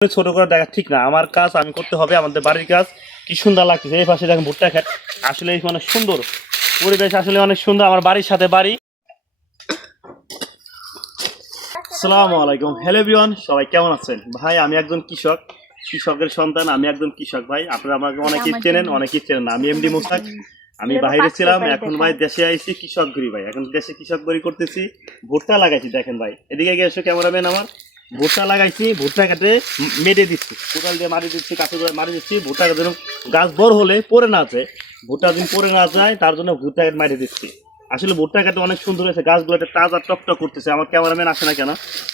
ছোট করে দেখা ঠিক না। আমার কাজ আমি করতে হবে, আমাদের বাড়ির কাজ। কি সুন্দর লাগতেছে, এই পাশে দেখেন ভুট্টা ক্ষেত, আসলে অনেক সুন্দর পরিবেশ, আসলে অনেক সুন্দর। আমার বাড়ির সাথে বাড়ি। আসসালামু আলাইকুম, হ্যালো এভরিওয়ান, সবাই কেমন আছেন? ভাই আমি একজন কৃষক, কৃষকের সন্তান, আমি একজন কৃষক ভাই। আপনারা আমাকে অনেকেই চেনেন, অনেকেই চেনেন না। আমি এমডি মোসাক। আমি বাইরে ছিলাম, এখন ভাই দেশে আইছি কৃষক গরি ভাই। এখন দেশে কৃষক গরি করতেছি, ভুট্টা লাগাইছি। দেখেন ভাই, এদিকে গিয়ে এসো ক্যামেরাম্যান আমার। ভুট্টা লাগাইছি, ভুট্টা কেটে মেটে দিচ্ছি, কোদাল দিয়ে মারি দিচ্ছি, কাছে করে মারি দিচ্ছি। ভুট্টা যেন গাছ বড় হলে পড়ে না যায়, ভুট্টা দিন পড়ে না যায়, তার জন্য ভুট্টা কেটে মারি দিচ্ছি। আসলে ভুট্টা গাছটা অনেক সুন্দর হয়েছে, গাছগুলোতে তাজা টকটক করতেছে। আমার ক্যামেরাম্যান আসে না কেন,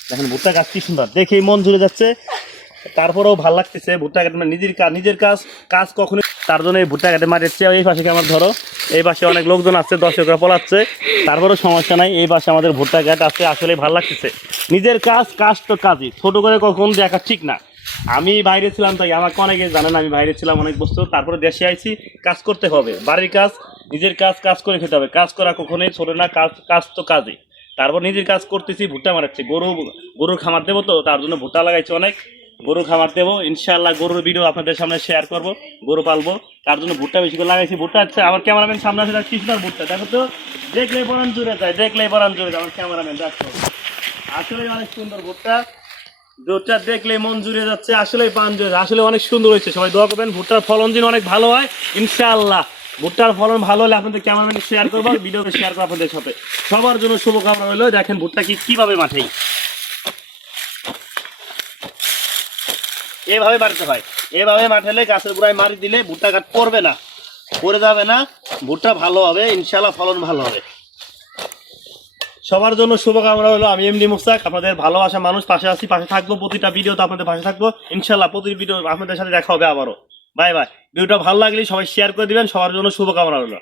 দেখেন ভুট্টা গাছ কি সুন্দর, দেখেই মন জুড়ে যাচ্ছে। তারপরেও ভালো লাগতেছে ভুট্টা কাটে, মানে নিজের কাজ কাজ কখনো, তার জন্য এই ভুট্টা কাটে মারিচ্ছে। এই পাশে আমার ধরো, এই পাশে অনেক লোকজন আছে, দর্শকরা পলাচ্ছে, তারপরেও সমস্যা নাই। এই পাশে আমাদের ভুট্টা কাট আছে, আসলে ভালো লাগতেছে। নিজের কাজ তো কাজই, ছোট করে কখন দেখা ঠিক না। আমি বাইরে ছিলাম, তাই আমাকে অনেকে জানেন আমি বাইরে ছিলাম অনেক বছর, তারপরে দেশে আইছি। কাজ করতে হবে, বাড়ির কাজ, নিজের কাজ করে খেতে হবে। কাজ করা কখনোই ছোট না, কাজ তো কাজই। তারপর নিজের কাজ করতেছি, ভুট্টা মারাচ্ছি। গরুর খামার দেবো, তো তার জন্য ভুট্টা লাগাইছি অনেক। গরুর খামার দেবো ইনশাআল্লাহ, গরুর ভিডিও আপনাদের সামনে শেয়ার করব। গরু পালবো, তার জন্য ভুট্টা বেশি করে লাগাইছি। ভুট্টা হচ্ছে আমার ক্যামেরাম্যান সামনে আসে, কি সুন্দর ভুট্টা দেখো তো, দেখলেই বরান জুড়ে যায়, দেখলেই বরান জুড়ে যায়। আমার ক্যামেরাম্যান দেখো, আসলে অনেক সুন্দর ভুট্টা, ভুট্টা দেখলেই মন জুড়ে যাচ্ছে, আসলেই পান জুড়ে, আসলে অনেক সুন্দর হয়েছে। সবাই দোয়া করবেন ভুট্টার ফলন যেন অনেক ভালো হয় ইনশাআল্লাহ। ভুট্টার ফলন ভালো হলে আপনাদের ক্যামেরাম্যান শেয়ার করবো, ভিডিওতে শেয়ার করবো আপনাদের সাথে। সবার জন্য শুভকামনা হলো। দেখেন ভুট্টা কিভাবে মাঠেই এভাবে মারতে হয়, এভাবে মাঠালে গাছের গোড়ায় মারি দিলে ভুট্টা গাছ পড়বে না, পড়ে যাবে না, ভুট্টা ভালো হবে ইনশাআল্লাহ, ফলন ভালো হবে। সবার জন্য শুভকামনা হলো। আমি এমডি মুস্তাক, আপনাদের ভালোবাসা মানুষ, পাশে আছি, পাশে থাকবো, প্রতিটা ভিডিওতে আপনাদের পাশে থাকবো ইনশাআল্লাহ। প্রতি ভিডিও আপনাদের সাথে দেখা হবে আবারও। Bye bye. ভিডিওটা ভালো লাগলে সবাই শেয়ার করে দিবেন। সবার জন্য শুভকামনা হলো।